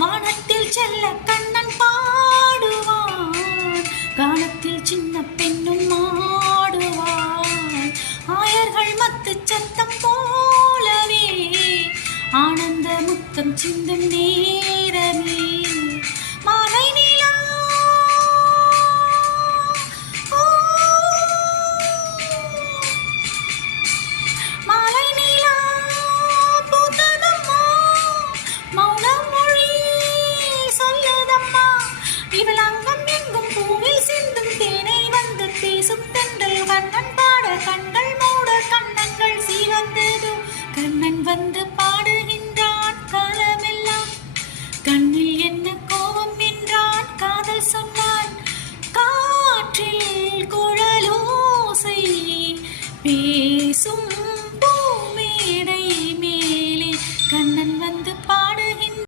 வானத்தில் செல்ல கண்ணன் பாடுவான், காலத்தில் சின்ன பெண்ணும் ஆடுவாள். ஆயர்கள் மத்து சத்தம் போலவே ஆனந்த முத்தம் சிந்தும் நேரமே மாலை நிலா. மாலை நிலா பூத்ததம்மா, மௌன மொழி சொல்லுதம்மா, இவள்